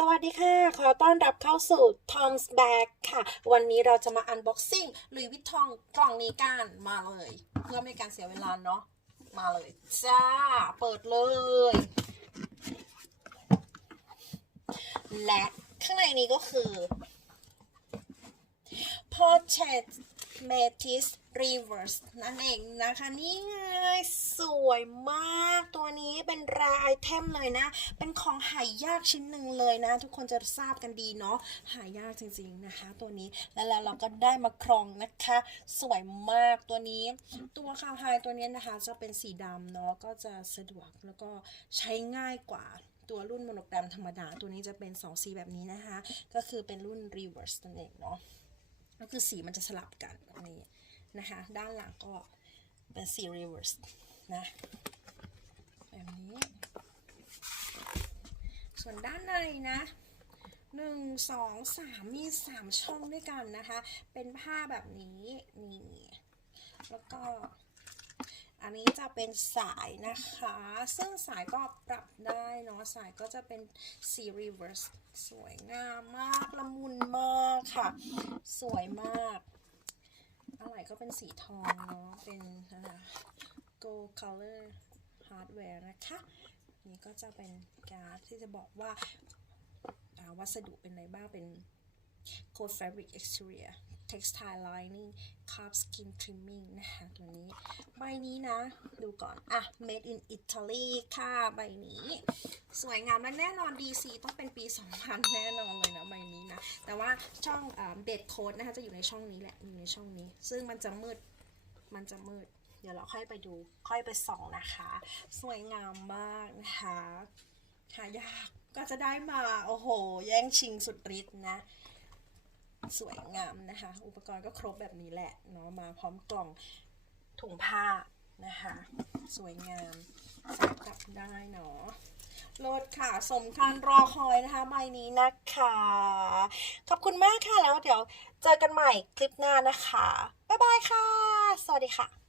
สวัสดีค่ะ ขอต้อนรับเข้าสู่ Tom's Bag ค่ะ วันนี้เราจะมา unboxing หลุยวิตทองกล่องนี้กันมาเลย เพื่อไม่การเสียเวลาเนาะมาเลย จ้า เปิดเลย และข้างในนี้ก็คือ Portrait Metis Reverse นั่นเองนะคะนี่ไงสวยมากตัวนี้เป็นรายไอเทมเลยนะ เป็นของหายากชิ้นหนึ่งเลยนะ ทุกคนจะทราบกันดีเนาะหายากจริงๆนะคะ ตัวนี้แล้วแล้วเราก็ได้มาครองนะคะ สวยมากตัวนี้ ตัวคาวไฮตัวนี้นะคะ จะเป็นสีดำเนาะก็จะสะดวกแล้วก็ใช้ง่ายกว่าตัวรุ่นโมโนแกรมธรรมดา ตัวนี้จะเป็น 2 สีแบบนี้นะคะ ก็คือเป็นรุ่น reverse นั่นเองเนาะ ก็คือสีมันจะสลับกันแบบนี้นะคะ ด้านหลังก็เป็นสีรีเวิร์สนะแบบนี้ ส่วนด้านในนะหนึ่งสองสามมีสามช่องด้วยกันนะคะ เป็นผ้าแบบนี้นี่แล้วก็ อันนี้จะเป็นสายนะคะ ซึ่งสายก็ปรับได้เนาะ สายก็จะเป็นสี reverse สสวยงามมาก ละมุนมากค่ะ สวยมากอะไรก็เป็นสีทองเนาะ เป็นนะคะ gold color hardware นะคะ นี่ก็จะเป็นการ์ดที่จะบอกว่าวัสดุเป็นอะไรบ้าง เป็น coat fabric exterior textile lining carb skin trimming นะคะตัวนี้ ใบนี้นะ ดูก่อน อะ made in Italy ค่ะ ใบนี้ สวยงามและแน่นอน DC ต้องเป็นปี 2000 แน่นอนเลยนะ ใบนี้นะ แต่ว่าช่องเบดโค้ดนะคะ จะอยู่ในช่องนี้แหละ อยู่ในช่องนี้ ซึ่งมันจะมืด มันจะมืด เดี๋ยวเราค่อยไปดู ค่อยไปส่องนะคะ สวยงามมากนะคะ หายาก ก็จะได้มา โอ้โห แย่งชิงสุดฤทธิ์นะ สวยงามนะคะ อุปกรณ์ก็ครบแบบนี้แหละเนาะมาพร้อมกล่องถุงผ้านะคะ สวยงามจับได้เนาะโหลดค่ะ สมการรอคอยนะคะ ใบนี้นะคะ ขอบคุณมากค่ะแล้วเดี๋ยวเจอกันใหม่คลิปหน้านะคะ บ๊ายบายค่ะ สวัสดีค่ะ